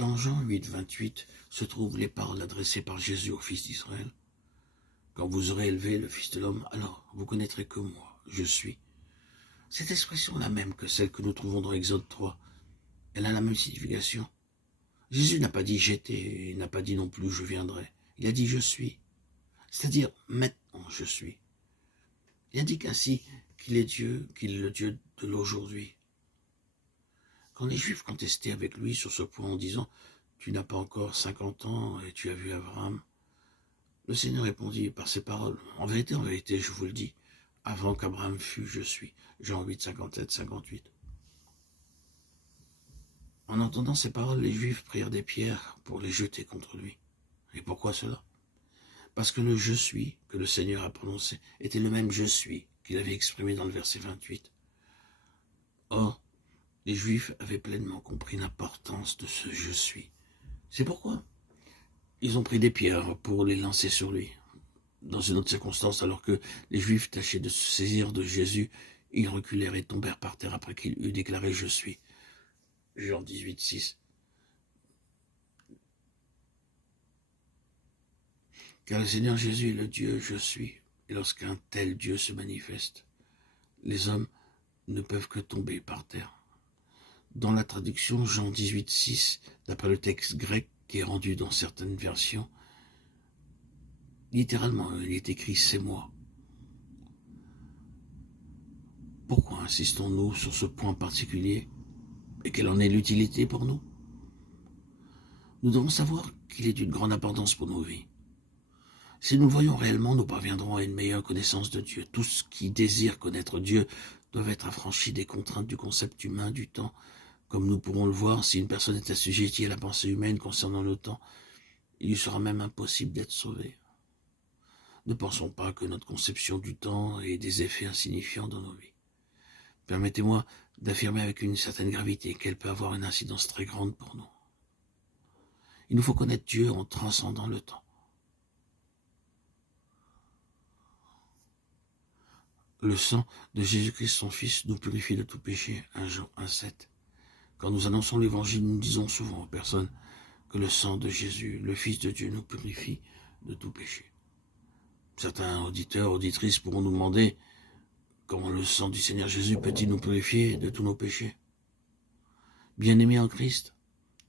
Dans Jean 8, 28 se trouvent les paroles adressées par Jésus aux fils d'Israël. Quand vous aurez élevé le Fils de l'homme, alors vous connaîtrez que moi, je suis. Cette expression est la même que celle que nous trouvons dans Exode 3. Elle a la même signification. Jésus n'a pas dit j'étais, il n'a pas dit non plus je viendrai. Il a dit je suis. C'est-à-dire maintenant je suis. Il indique ainsi qu'il est Dieu, qu'il est le Dieu de l'aujourd'hui. Quand les Juifs contestaient avec lui sur ce point en disant « Tu n'as pas encore 50 ans et tu as vu Abraham », le Seigneur répondit par ces paroles « En vérité, je vous le dis, avant qu'Abraham fût, je suis. » Jean 8, 57, 58. En entendant ces paroles, les Juifs prirent des pierres pour les jeter contre lui. Et pourquoi cela? Parce que le « je suis » que le Seigneur a prononcé était le même « je suis » qu'il avait exprimé dans le verset 28. Or, les Juifs avaient pleinement compris l'importance de ce « je suis ». C'est pourquoi ils ont pris des pierres pour les lancer sur lui. Dans une autre circonstance, alors que les Juifs tâchaient de se saisir de Jésus, ils reculèrent et tombèrent par terre après qu'il eut déclaré « Je suis ». Jean 18, 6. Car le Seigneur Jésus est le Dieu « Je suis ». Et lorsqu'un tel Dieu se manifeste, les hommes ne peuvent que tomber par terre. Dans la traduction Jean 18, 6, d'après le texte grec qui est rendu dans certaines versions, littéralement, il est écrit « c'est moi ». Pourquoi insistons-nous sur ce point particulier et quelle en est l'utilité pour nous? Nous devons savoir qu'il est d'une grande importance pour nos vies. Si nous le voyons réellement, nous parviendrons à une meilleure connaissance de Dieu. Tous qui désirent connaître Dieu doivent être affranchis des contraintes du concept humain du temps. Comme nous pourrons le voir, si une personne est assujettie à la pensée humaine concernant le temps, il lui sera même impossible d'être sauvé. Ne pensons pas que notre conception du temps ait des effets insignifiants dans nos vies. Permettez-moi d'affirmer avec une certaine gravité qu'elle peut avoir une incidence très grande pour nous. Il nous faut connaître Dieu en transcendant le temps. Le sang de Jésus-Christ, son Fils, nous purifie de tout péché. 1 Jean 1, 7. Quand nous annonçons l'Évangile, nous disons souvent aux personnes que le sang de Jésus, le Fils de Dieu, nous purifie de tout péché. Certains auditeurs, auditrices pourront nous demander comment le sang du Seigneur Jésus peut-il nous purifier de tous nos péchés? Bien-aimés en Christ,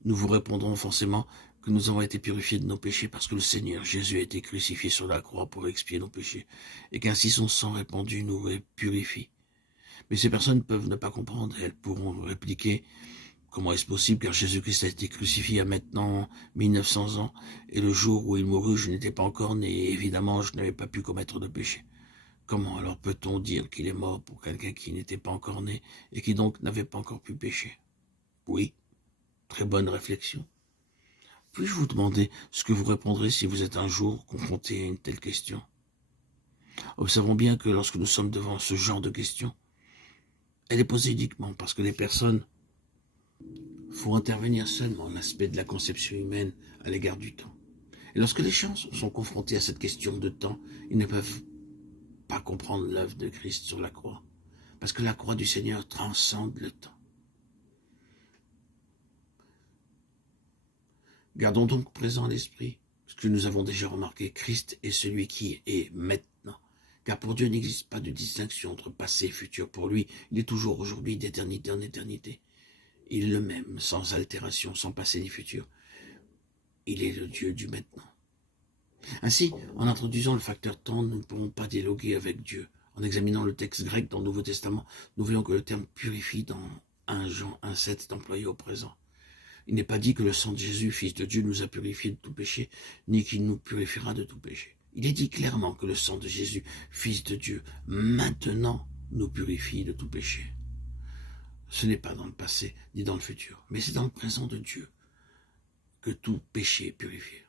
nous vous répondrons forcément que nous avons été purifiés de nos péchés parce que le Seigneur Jésus a été crucifié sur la croix pour expier nos péchés et qu'ainsi son sang répandu nous purifie. Mais ces personnes peuvent ne pas comprendre et elles pourront répliquer « Comment est-ce possible car Jésus-Christ a été crucifié il y a maintenant 1900 ans et le jour où il mourut, je n'étais pas encore né et évidemment je n'avais pas pu commettre de péché. Comment alors peut-on dire qu'il est mort pour quelqu'un qui n'était pas encore né et qui donc n'avait pas encore pu pécher ?» Oui, très bonne réflexion. Puis-je vous demander ce que vous répondrez si vous êtes un jour confronté à une telle question? Observons bien que lorsque nous sommes devant ce genre de questions, elle est posée uniquement parce que les personnes font intervenir seulement l'aspect de la conception humaine à l'égard du temps. Et lorsque les gens sont confrontés à cette question de temps, ils ne peuvent pas comprendre l'œuvre de Christ sur la croix, parce que la croix du Seigneur transcende le temps. Gardons donc présent à l'esprit ce que nous avons déjà remarqué, Christ est celui qui est maintenant. Car pour Dieu, il n'existe pas de distinction entre passé et futur. Pour lui, il est toujours aujourd'hui, d'éternité en éternité. Il est le même, sans altération, sans passé ni futur. Il est le Dieu du maintenant. Ainsi, en introduisant le facteur temps, nous ne pourrons pas dialoguer avec Dieu. En examinant le texte grec dans le Nouveau Testament, nous voyons que le terme « purifie » dans 1 Jean 1,7 est employé au présent. Il n'est pas dit que le sang de Jésus, Fils de Dieu, nous a purifiés de tout péché, ni qu'il nous purifiera de tout péché. Il est dit clairement que le sang de Jésus, Fils de Dieu, maintenant nous purifie de tout péché. Ce n'est pas dans le passé, ni dans le futur, mais c'est dans le présent de Dieu que tout péché est purifié.